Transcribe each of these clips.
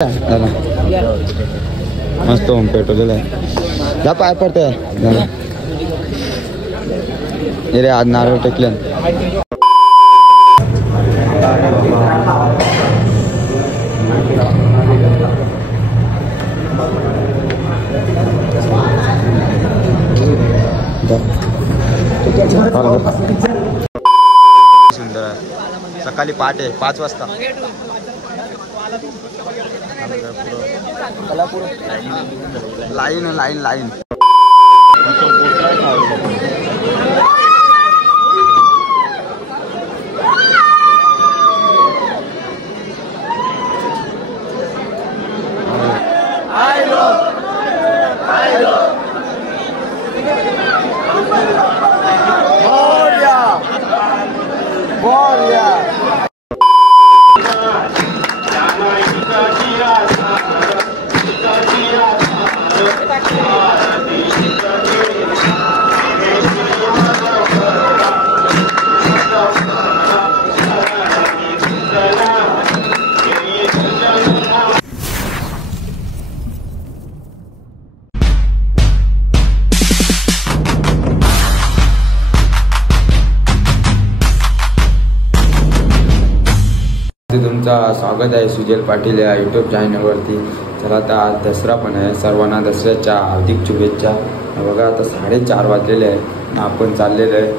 मस्त home petrol आहे जा पाय पडते रे आज नारळ टेकले सुंदर आहे सकाळी पहाटे 5 वाजता लाईन लाईन लाईन तुमचा स्वागत आहे सुजल पाटील या यूट्यूब चॅनलवरती। चला आता आज दसरा पण आहे, सर्वांना दसऱ्याच्या हार्दिक शुभेच्छा। बघा आता 4:30 वाजलेले आहे, आपण चाललेलो आहे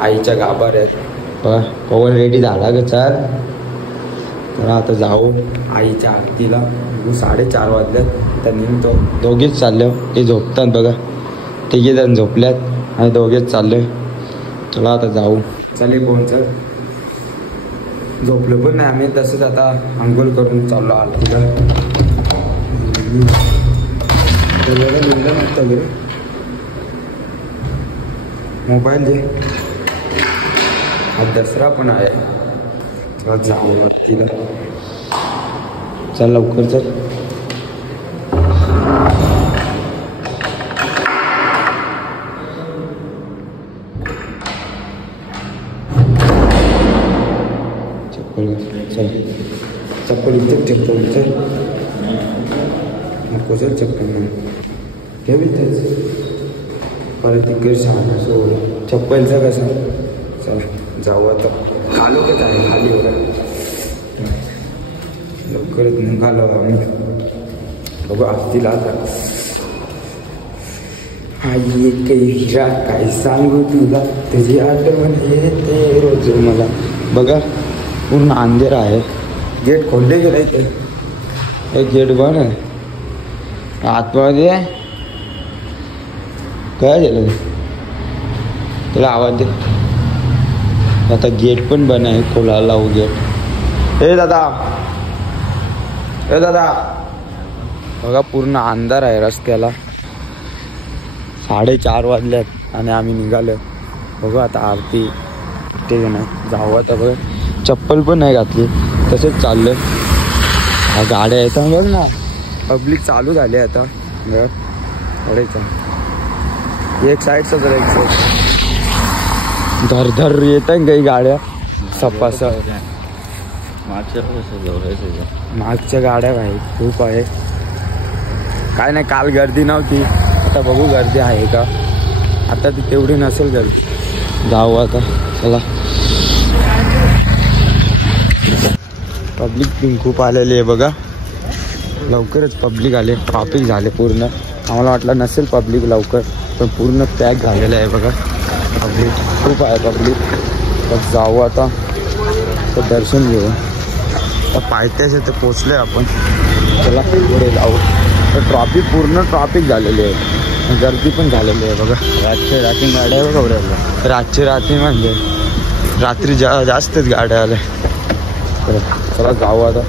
आईच्या गाभाऱ्यात। पवन रेडी झाला ग चाल, तर आता जाऊ आईच्या आरतीला। 4:30 वाजल्यात तर निघतो, दोघेच चाललो। ते झोपतात बघा, तिघे जण झोपल्यात आणि दोघेच चाललोय। चला आता जाऊ, चालेल पवन चल। झोपलो पण नाही आम्ही, तसंच आता आंघोळ करून चाललो आरतीला। मोबाईल दे, आज दसरा पण आहे, जाऊ आरतीला। चल लवकर चल। चप्पल इथे चप्पल इथे नको सर, चप्पल ठेव इथेच, परत तिकडे सांगा सो चप्पलचं कसं। चला जाऊ आता, खालो कसं आहे खाली बघा, लवकरच निघालो आम्ही। बघू आरतीला आता। आई काही हिरा काय सांगू तुला, तुझी आठवण येते रोज मला। बघा पूर्ण अंधेर आहे, गेट खोलले गेले ते, एक गेट बंद आहे आतमध्ये। काय झालं त्याला आवाज दे, आता गेट पण बंद आहे, खोला लावू गेट। ए दादा, ए दादा, बघा पूर्ण अंधार आहे रस्त्याला। 4:30 वाजल्यात आणि आम्ही निघालो। बघू आता आरती ते ना जाऊ आता। बघ चप्पल पण नाही घातली, तसेच चाललंय। हा गाड्या आहेत बघ ना, पब्लिक चालू झाली आता। एक साईडचा जर एक साईड धर धर येत आहे काही गाड्या सपास। मागच्या गाड्या आहे खूप आहे, काय नाही काल गर्दी नव्हती, आता बघू गर्दी आहे का। आता ती तेवढी नसेल गर्दी, जाऊ आता चला। पब्लिक पण खूप आलेली आहे बघा, लवकरच पब्लिक आले, ट्रॉफिक झाले पूर्ण। आम्हाला वाटलं नसेल पब्लिक लवकर, पण पूर्ण पॅक झालेलं आहे बघा, पब्लिक खूप आहे पब्लिक। तर जाऊ आता, तर दर्शन घेऊ। तर पायथ्याचे तर पोचले आपण, चला पुढे जाऊ। तर ट्रॉफिक पूर्ण ट्रॉफिक झालेली आहे, गर्दी पण झालेली आहे बघा। रात्री गाड्या बघा, रात्री म्हणजे रात्री जास्तच गाड्या आल्या। चला जाऊ आता।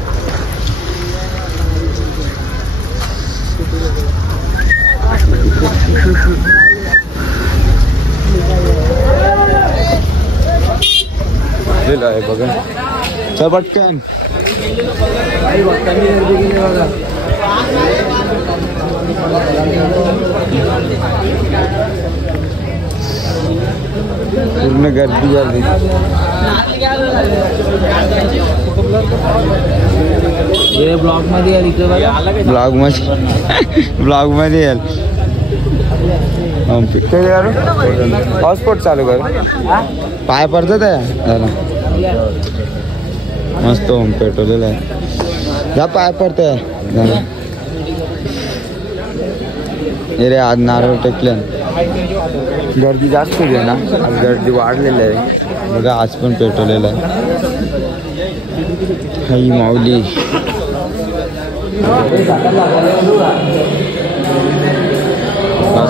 आहे बघा, चल पटकन। पूर्ण गर्दी झाली। ब्लॉग मध्ये ब्लॉग मध्ये याल हॉटस्पॉट चालू कर पाय पडतात आहे मस्त होम पेटवलेलं आहे जा पाय पडतंय रे आज नारळ टेकल्या गर्दी जास्त आहे ना आज गर्दी वाढलेली आहे बघा आज पण पेटवलेलं आहे ही माऊली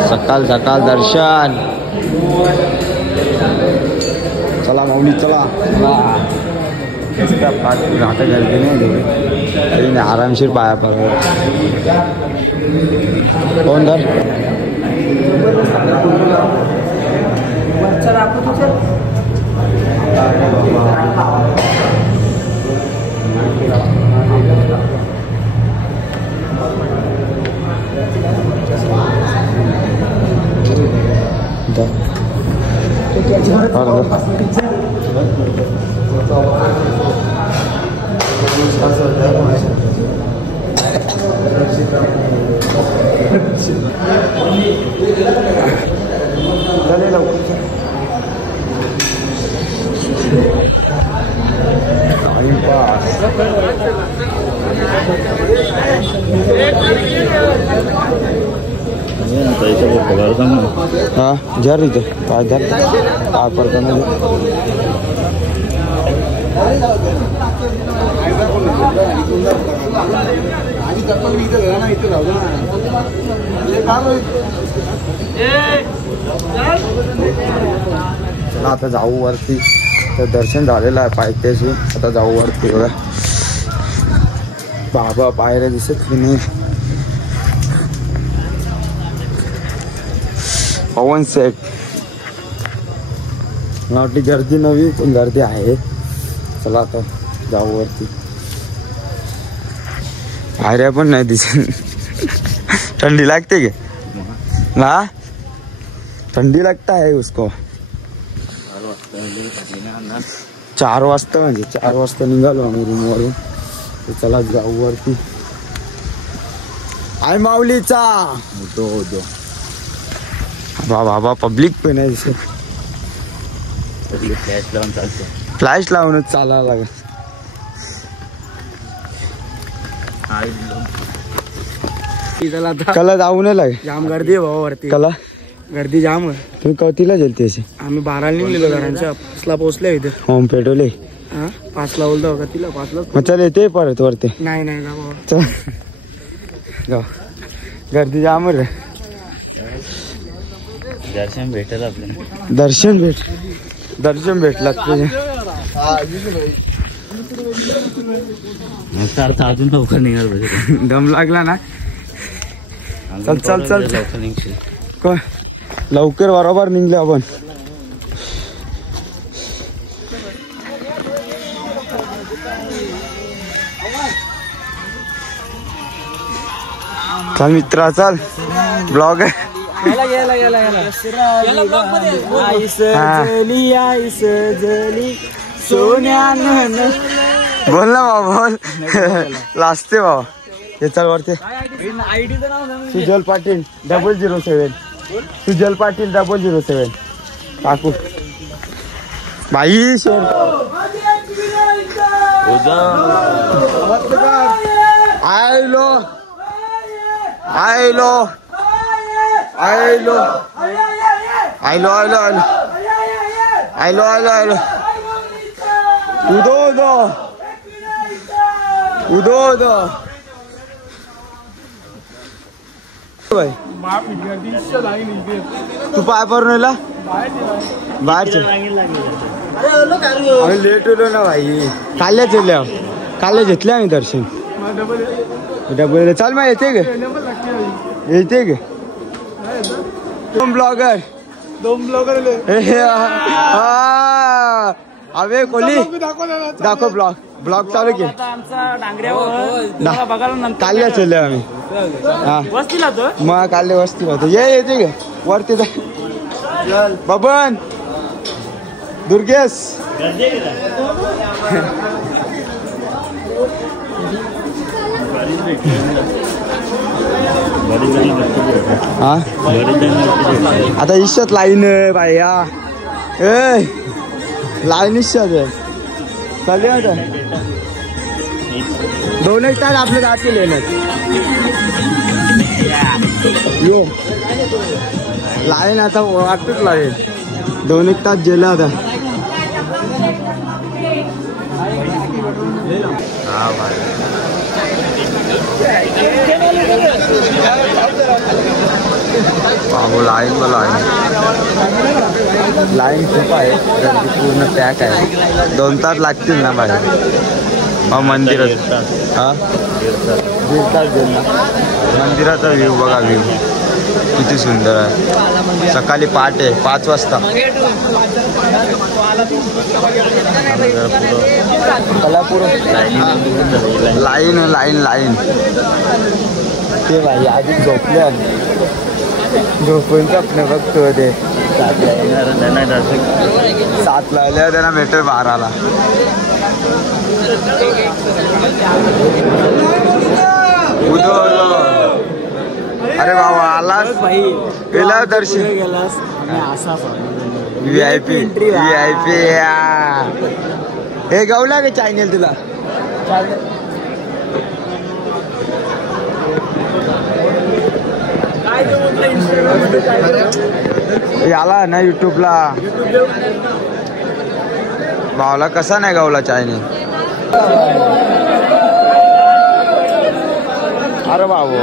सकाळ सकाळ दर्शन चला माऊली चला आता गर्दी नाही आरामशीर पाया पडला कोण धर हाँ जा रही थे पार करना आता जाऊ वरती तर दर्शन झालेलं आहे पायथ्याशी आता जाऊ वरती बघा बाबा पायऱ्या दिसत की नाही पवन सेट मला वाटली गर्दी नवी पण गर्दी आहे चला आता जाऊ वरती पायऱ्या पण नाही दिसत ठंडी लगती क्या ना ठंडी लगता है उसको 4 वाजता म्हणजे 4 वाजता निघालो आम्ही रूमवरून तर चला जाऊ वरती आय माऊलीचा बाबा पब्लिक पण आहे दिसत फ्लॅश लावूनच चालायला लागेल कला जाऊ नाही लागे जाम गर्दी आहे भाऊ वरती कला गर्दी जाम आहे तुम्ही कवतीला गेलते असे आम्ही 12ला निघलेलो घरांच्या 5ला पोहोचले इथे होम पेटवले 5ला बोलतो का तिला 5ला मग चल येते परत वरती नाही नाही जा बाबा चल जाऊ गर्दी जाम रे दर्शन भेटेल आपल्याला दर्शन भेटला अजून लवकर निघाल दम लागला ना चल चल चल लवकर बरोबर निघले आपण चल मित्रा चल ब्लॉग आहे सोन्यान बोल ना बाबा बोल लाजते बाबा हे चल वरते सुजल पाटील 007 सुजल पाटील 007 काकू बाई शेर आयलो आयलो आयलो आयलो आयलो आयलो आयलो आयलो उदो उदो उदो उदो भाई तू पाय परून बाहेरचे आम्ही लेट होलो ना भाई कालच घेतले आम्ही दर्शन डबल चाल मग येते गे येते गे 2 ब्लॉगर अबे कोली दाखव ब्लॉग चालू के काल चलले आम्ही मग काल वस्तीला होतो येते गे वरती बबन दुर्गेश हा आता इश्यात लाईन आहे बाया ए लाईन इश्यात आहे चालू आता 2-1 तास आपलं जातील येण्यात यो लाईन आता वाटतच लाईन 2-1 तास गेला आता हा भाई बाबू लाईन व लाईन खूप आहे गर्दी पूर्ण पॅक आहे 2 तास लागतील ना बाहेर मंदिरात हा 1.5 तास गेल ना मंदिराचा व्ह्यू बघा व्ह्यू किती सुंदर आहे सकाळी पहाटे 5 वाजता लाईन लाईन लाईन ते भाई आधी झोपले झोपून आपण बघतो ते 7ला आल्यावर त्यांना भेटेल 12ला अरे बाबा आलास गेला दर्शन गेलास VIP हे गावला का चॅनल तुला याला ना युट्यूबला भावला कसा नाही गावला चॅनल अरे बाबू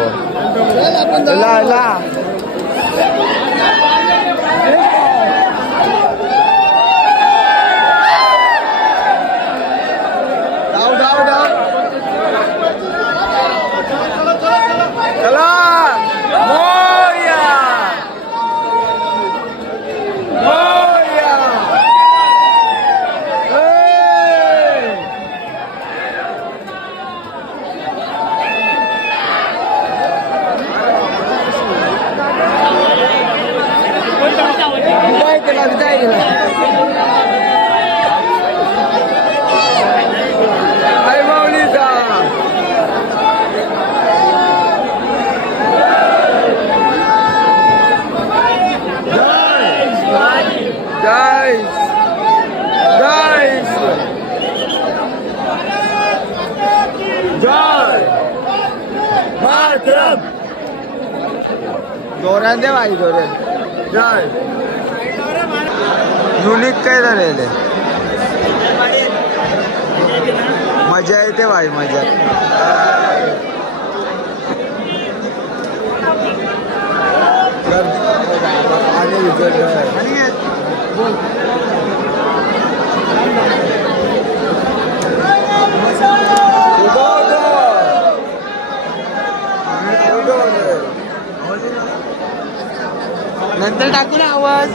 जोरात दे भाई जोरात जय युनिक काय झालेले मजा येते भाई मजा नंतर टाकू ना आवाज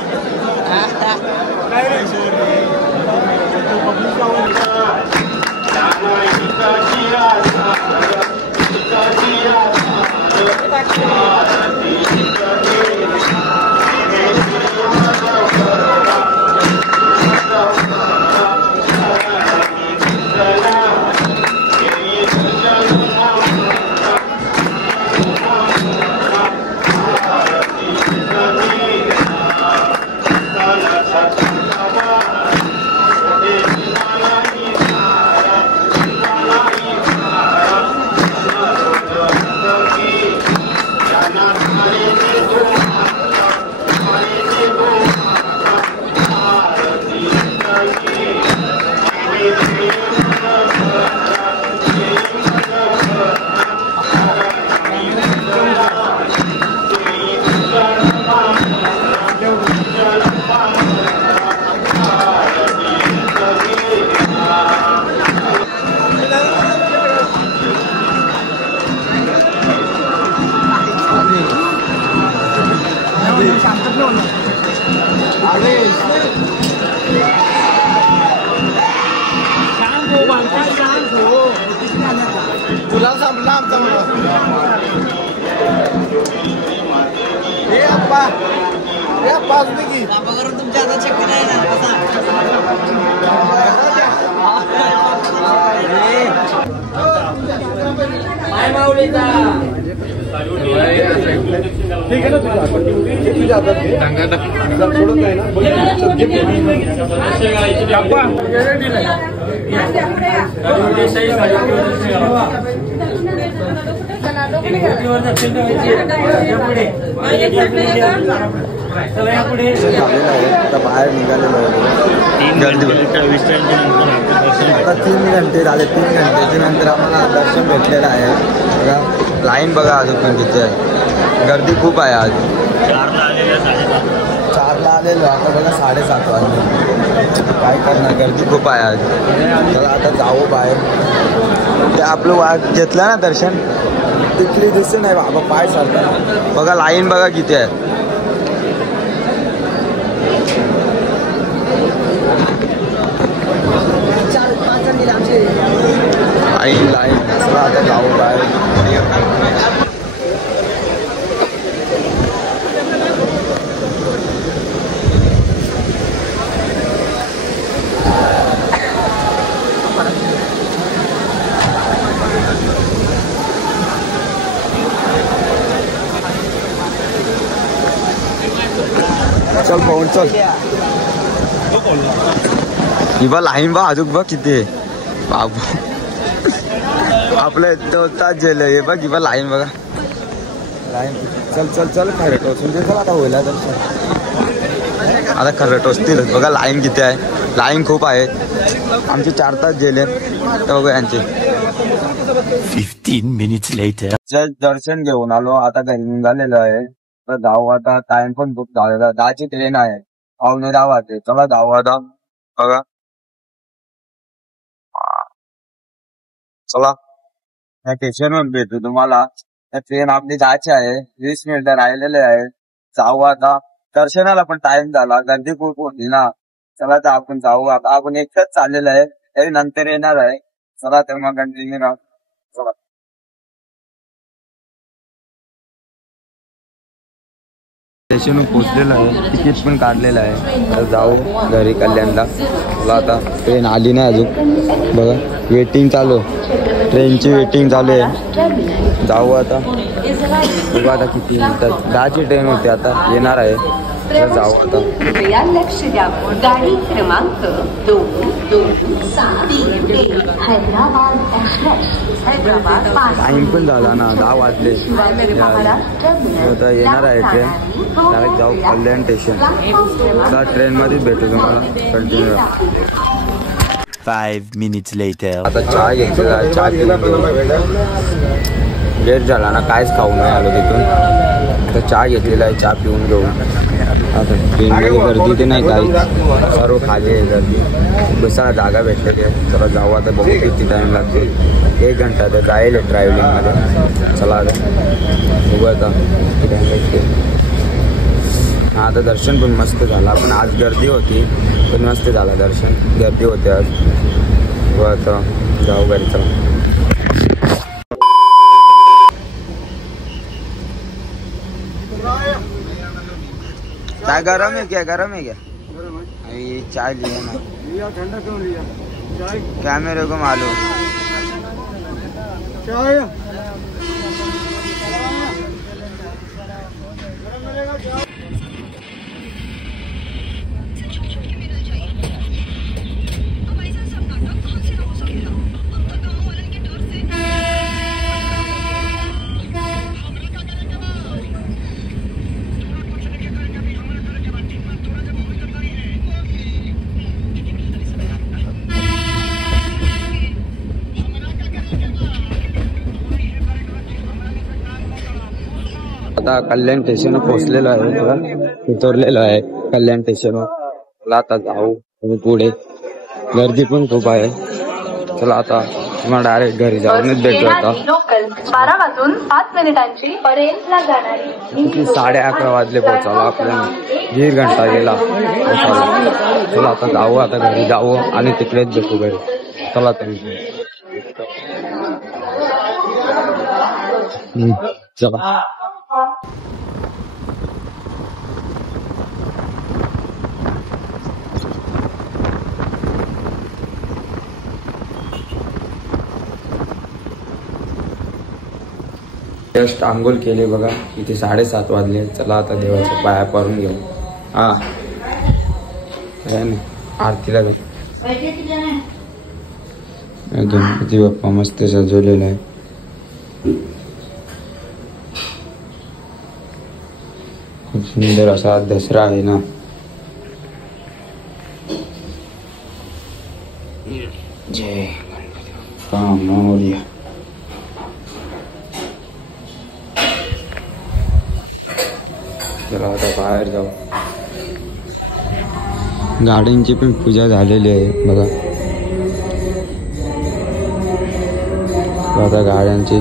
तुला संपला आमचा तुमच्या आता चक्कर आहे ना बाहेर निघालेलो गर्दी आता 3 घंटे झाले. 3 घंटेच्या नंतर आम्हाला दर्शन भेटलेलं आहे बघा. लाईन बघा अजून पण किती आहे. गर्दी खूप आहे आज. 4ला आलेलो आता बघा 7:30 वाजले. काय करणार, गर्दी खूप आहे आज. चला आता जाऊ बाहेर. ते आपलं घेतलं ना दर्शन, तिथली दिसते नाही बाबा पाय सारखा बघा. लाईन बघा किती आहे. लाईन चला आता जाऊ बाहेर. चल पाहून चल. ही बा लाईन बा अजून बघ किती आहे बाबू. आपलं तास गेलं हे बघ. ही बा लाईन बघा. लाईन चल चल चल खरं टोचून चल आता होईल दर्शन. आता खरं टोचतीलच बघा. लाईन किती आहे. लाईन खूप आहे. आमचे 4 तास गेले तर बघा यांचे. 15 minutes later. दर्शन घेऊन आलो. आता घरी निघालेलो आहे. तर जाऊ आता. टाइम पण खूप झालेला. 10ची ट्रेन आहे. 9:15 वाजते. चला जाऊ आता बघा. चला या स्टेशनवर भेटू तुम्हाला. ट्रेन आपली जायची आहे. 20 मिनिटं राहिलेले आहे. जाऊ आता. दर्शनाला पण टाइम झाला. गर्दी खूप होती ना. चला तर आपण जाऊ आता. आपण एकटंच चाललेलं आहे. तरी नंतर येणार आहे. चला तर मग कंटिन्यू राहा. चला स्टेशनवर पोहोचलेलं आहे. तिकीट पण काढलेलं आहे. तर जाऊ घरी कल्याणला. चला आता ट्रेन आली नाही अजून बघा. वेटिंग चालू. ट्रेनची वेटिंग चालू आहे. जाऊ आता बघू आता किती मिनिटात. 10ची ट्रेन होती आता येणार आहे. तर जाऊ आता. लक्ष द्यावं. गाडी क्रमांक 2273 हैदराबाद एक्सप्रेस. हैदराबाद टाइम पण झाला ना. 10 वाजले. आता येणार आहे ट्रेन. डायरेक्ट जाऊ कल्याण स्टेशन. त्या ट्रेनमध्येच भेटू तुम्हाला. Continue 5 minutes later. आता चहा घेतलेला. चहा लेट झाला ना. काहीच खाऊ नाही आलो तिथून. आता चहा घेतलेला आहे. चहा पिऊन घेऊ. आता ट्रेनमध्ये गर्दी ते नाही काही. सर्व खाली आहे गर्दी. बसायला जागा भेटलेली आहे. चला जाऊ आता. बघू किती टाईम लागते. 1 घंटा तर जाईल ट्रॅव्हलिंगमध्ये. चला आता बघू आता किती टाईम लागते. हा आता दर्शन पण मस्त झाला. पण आज गर्दी होती पण मस्त झाला दर्शन. गर्दी होते आज. बघू आता जाऊ घरी. चला चाय गरम है क्या? गरम है क्या? ये चाय लिया ना. लिया ठंडा क्यों लिया? चाय क्या मेरे को मालूम. चाय आता कल्याण स्टेशनवर पोहोचलेलो आहे. उतरलेलो आहे कल्याण स्टेशनवर. आता जाऊ पुढे. गर्दी पण खूप आहे. चला आता तुम्हाला डायरेक्ट घरी जाऊनच भेटू. आता 12:05 परेलला जाणारी 11:30 वाजले पोहोचायला. आपल्याला 1.5 घंटा गेला पोहोचायला. चला आता जाऊ. आता घरी जाऊ आणि तिकडेच भेटू घरी. चला तरी चला. जस्ट आंघोळ केले बघा. इथे 7:30 वाजले. चला आता देवाच्या पाया पडून घेऊ. हा काय नाही आरतीला जाऊ. गणपती बाप्पा मस्त सजवलेला आहे. खूप सुंदर असा दसरा आहे ना. जय गणपती बाप्पा मोरया. चला आता बाहेर जाऊ. गाड्यांची पण पूजा झालेली आहे बघा. बघा गाड्यांची.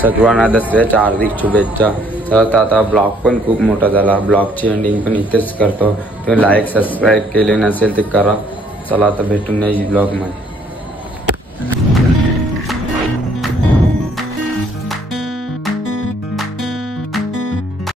सर्वांना दसऱ्याच्या हार्दिक शुभेच्छा. तर आता ब्लॉग पण खूप मोठा झाला. ब्लॉगची एंडिंग पण इथेच करतो. तुम्ही लाईक सबस्क्राईब केले नसेल ते करा. चला आता भेटून नाही ब्लॉगमध्ये.